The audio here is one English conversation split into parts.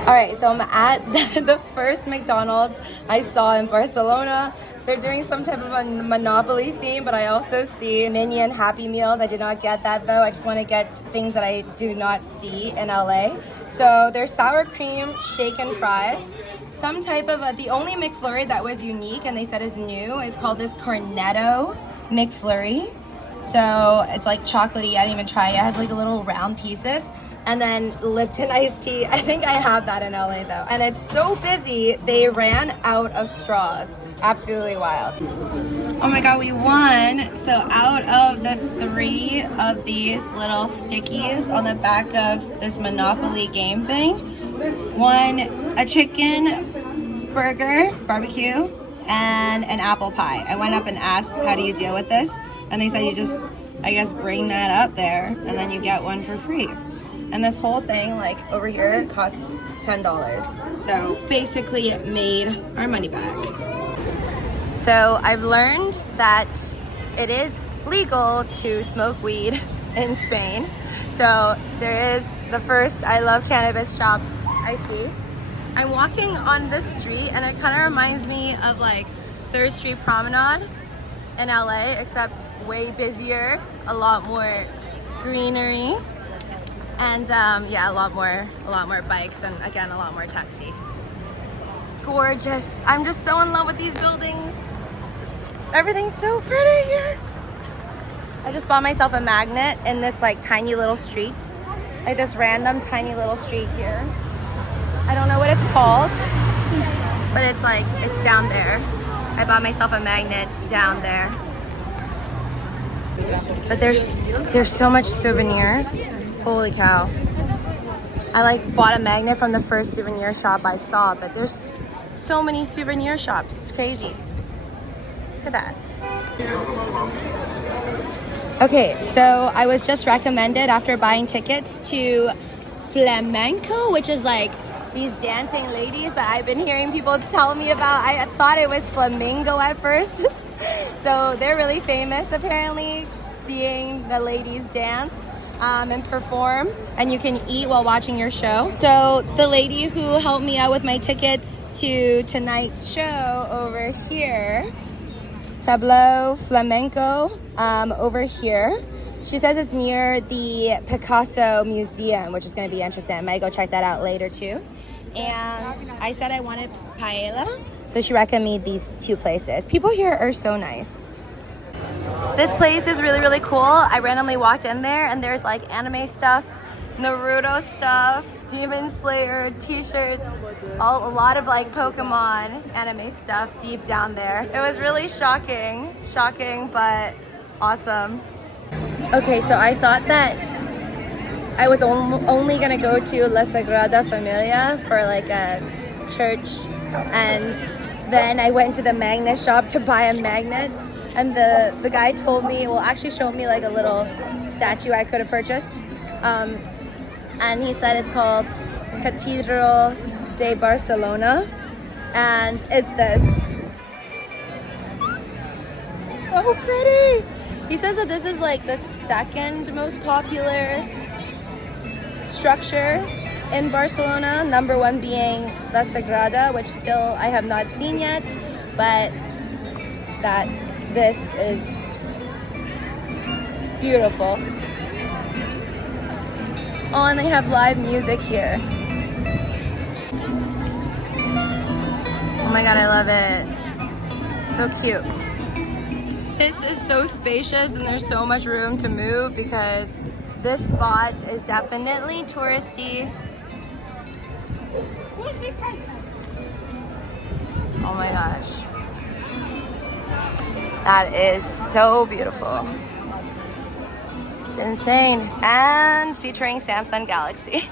All right, so I'm at the first McDonald's I saw in Barcelona. They're doing some type of a Monopoly theme, but I also see Minion Happy Meals. I did not get that though. I just want to get things that I do not see in LA. So there's sour cream, shaken fries, some type of the only McFlurry that was unique and they said is new is called this Cornetto McFlurry. So it's like chocolatey. I didn't even try it. It has like a little round pieces. And then Lipton iced tea. I think I have that in LA though. And it's so busy, they ran out of straws. Absolutely wild. Oh my God, we won. So out of the 3 of these little stickies on the back of this Monopoly game thing, won a chicken burger, barbecue, and an apple pie. I went up and asked, how do you deal with this? And they said you just, I guess, bring that up there and then you get one for free. And this whole thing, like over here, cost $10. So basically it made our money back. So I've learned that it is legal to smoke weed in Spain. So there is the first I Love Cannabis shop I see. I'm walking on this street and it kind of reminds me of like 3rd Street Promenade in LA, except way busier, a lot more greenery. And yeah, a lot more bikes and again, a lot more taxi. Gorgeous. I'm just so in love with these buildings. Everything's so pretty here. I just bought myself a magnet in this like tiny little street. Like this random tiny little street here. I don't know what it's called, but it's like, it's down there. I bought myself a magnet down there. But there's so much souvenirs. Holy cow. I like bought a magnet from the first souvenir shop I saw, but there's so many souvenir shops. It's crazy. Look at that. Okay, so I was just recommended after buying tickets to Flamenco, which is like these dancing ladies that I've been hearing people tell me about. I thought it was flamingo at first. So they're really famous apparently, seeing the ladies dance. And perform, and you can eat while watching your show. So the lady who helped me out with my tickets to tonight's show over here, Tableau Flamenco, over here, she says it's near the Picasso Museum, which is going to be interesting. I might go check that out later too. And I said I wanted paella, so she recommended these 2 places. People here are so nice. This place is really, really cool. I randomly walked in there and there's like anime stuff, Naruto stuff, Demon Slayer t-shirts, a lot of like Pokemon anime stuff deep down there. It was really shocking, but awesome. Okay, so I thought that I was only gonna go to La Sagrada Familia for like a church, and then I went to the magnet shop to buy a magnet. And the guy told me, well, actually showed me like a little statue I could have purchased. And he said it's called Cathedral de Barcelona. And it's this. So pretty. He says that this is like the 2nd most popular structure in Barcelona. Number 1 being La Sagrada, which still I have not seen yet, but that this is beautiful. Oh, and they have live music here. Oh my God, I love it. So cute. This is so spacious and there's so much room to move because this spot is definitely touristy. Oh my gosh. That is so beautiful. It's insane. And featuring Samsung Galaxy.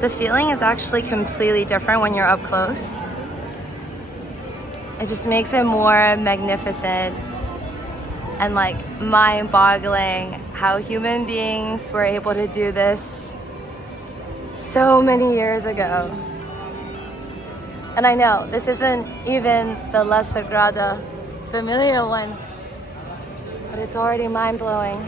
The feeling is actually completely different when you're up close. It just makes it more magnificent and like mind-boggling how human beings were able to do this so many years ago. And I know this isn't even the La Sagrada Familia one, but it's already mind-blowing.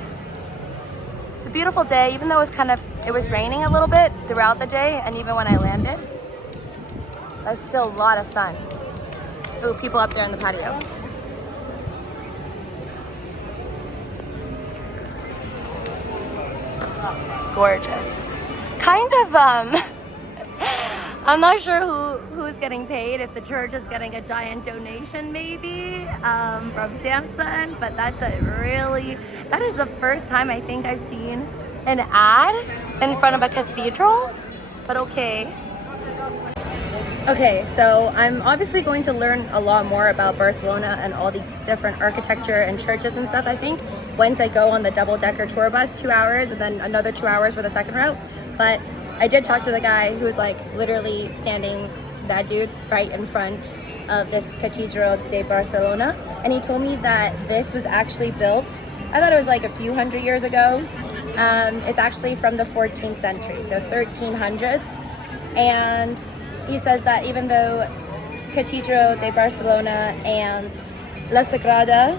It's a beautiful day, even though it was raining a little bit throughout the day, and even when I landed, there's still a lot of sun. Ooh, people up there in the patio. It's gorgeous. Kind of, I'm not sure who's getting paid, if the church is getting a giant donation maybe from Samsung, but that is the first time I think I've seen an ad in front of a cathedral, but okay. Okay, so I'm obviously going to learn a lot more about Barcelona and all the different architecture and churches and stuff, I think, once I go on the double-decker tour bus, 2 hours, and then another 2 hours for the second route. But I did talk to the guy who was like literally standing, that dude, right in front of this Cathedral de Barcelona, and he told me that this was actually built, I thought it was like a few hundred years ago. It's actually from the 14th century, so 1300s, and he says that even though Cathedral de Barcelona and La Sagrada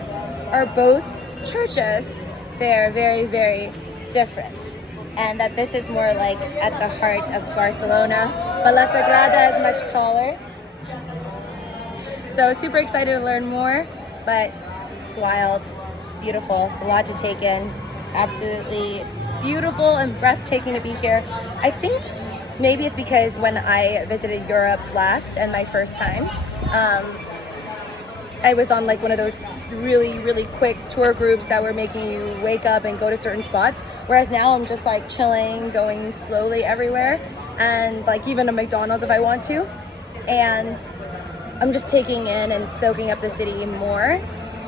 are both churches, they're very, very different. And that this is more like at the heart of Barcelona, but La Sagrada is much taller. So super excited to learn more, but it's wild, it's beautiful, it's a lot to take in. Absolutely beautiful and breathtaking to be here. I think maybe it's because when I visited Europe last and my first time, I was on like one of those really, really quick tour groups that were making you wake up and go to certain spots. Whereas now I'm just like chilling, going slowly everywhere, and like even a McDonald's if I want to. And I'm just taking in and soaking up the city more,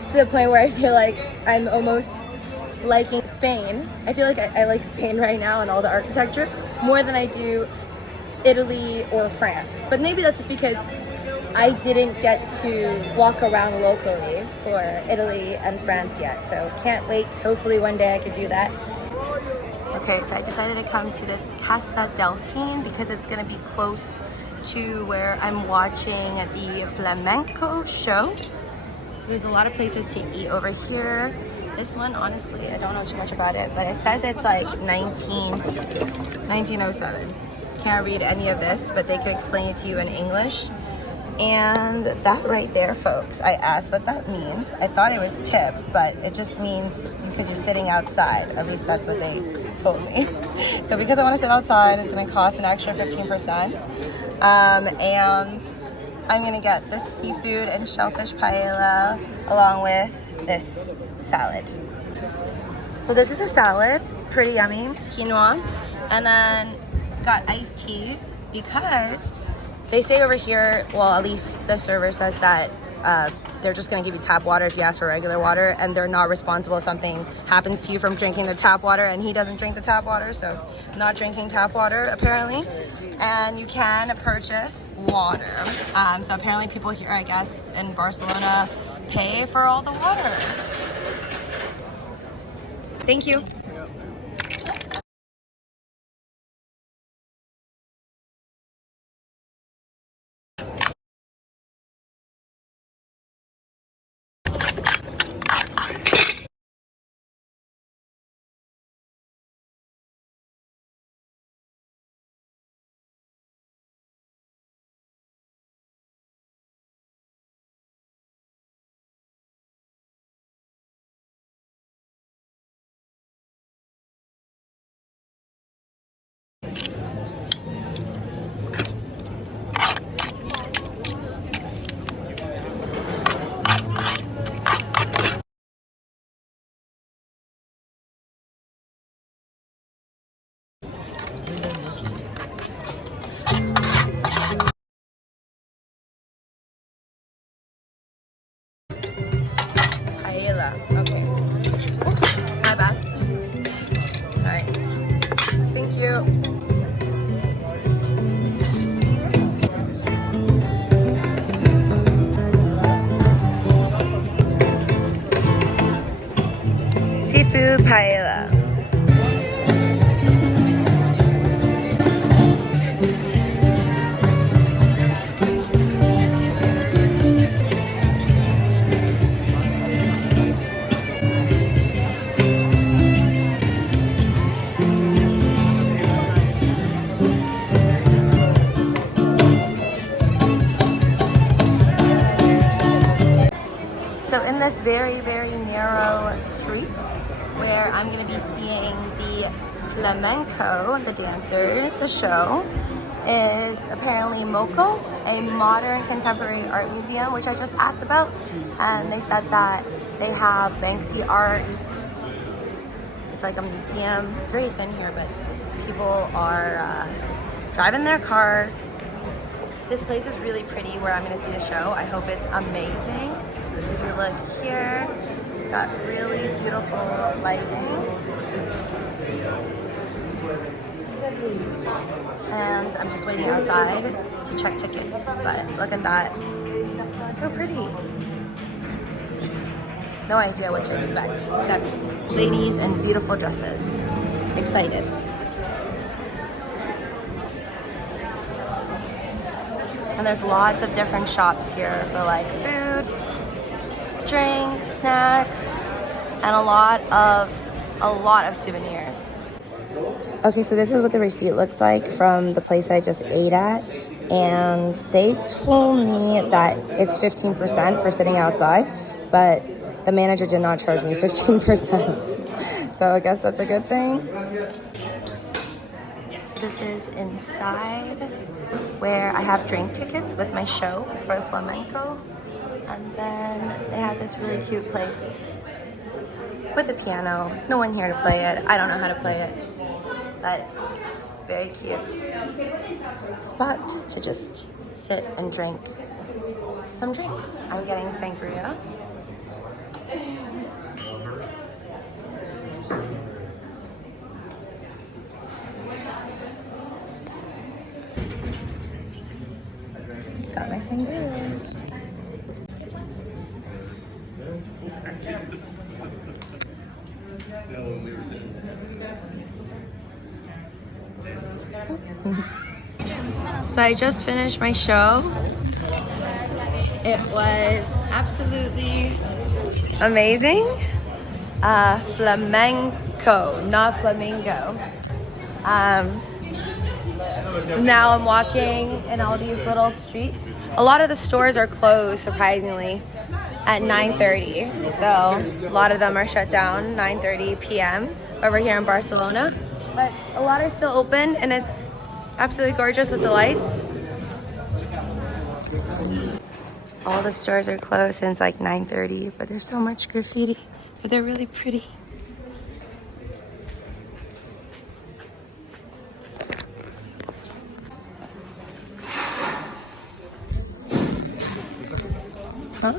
to the point where I feel like I'm almost liking Spain. I feel like I like Spain right now and all the architecture more than I do Italy or France. But maybe that's just because I didn't get to walk around locally for Italy and France yet. So can't wait. Hopefully one day I could do that. Okay, so I decided to come to this Casa Delphine because it's gonna be close to where I'm watching the Flamenco show. So there's a lot of places to eat over here. This one, honestly, I don't know too much about it, but it says it's like 1907. Can't read any of this, but they could explain it to you in English. And that right there, folks, I asked what that means. I thought it was tip, but it just means because you're sitting outside. At least that's what they told me. So because I want to sit outside, it's going to cost an extra 15%. And I'm going to get this seafood and shellfish paella along with this salad. So this is a salad, pretty yummy, quinoa, and then got iced tea because they say over here, well, at least the server says that they're just gonna give you tap water if you ask for regular water, and they're not responsible if something happens to you from drinking the tap water, and he doesn't drink the tap water, so not drinking tap water apparently. And you can purchase water. So apparently people here, I guess, in Barcelona pay for all the water. Thank you. Paella. Okay. My bad. All right. Thank you. Seafood paella. So in this very, very narrow street where I'm gonna be seeing the flamenco, the dancers, the show, is apparently MOOMOO, a modern contemporary art museum, which I just asked about. And they said that they have Banksy art. It's like a museum. It's very thin here, but people are driving their cars. This place is really pretty where I'm gonna see the show. I hope it's amazing. So if you look here, it's got really beautiful lighting. And I'm just waiting outside to check tickets, but look at that. So pretty. No idea what to expect, except ladies in beautiful dresses. Excited. And there's lots of different shops here for like food, drinks, snacks, and a lot of souvenirs. Okay, so this is what the receipt looks like from the place I just ate at. And they told me that it's 15% for sitting outside, but the manager did not charge me 15%. So I guess that's a good thing. So this is inside where I have drink tickets with my show for flamenco. And then they have this really cute place with a piano. No one here to play it. I don't know how to play it. But very cute spot to just sit and drink some drinks. I'm getting sangria. Got my sangria. So I just finished my show. It was absolutely amazing. Flamenco, not flamingo. Now I'm walking in all these little streets. A lot of the stores are closed, surprisingly, at 9:30. So a lot of them are shut down 9:30 p.m. over here in Barcelona. But a lot are still open, and it's absolutely gorgeous with the lights. All the stores are closed since like 9:30, but there's so much graffiti, but they're really pretty.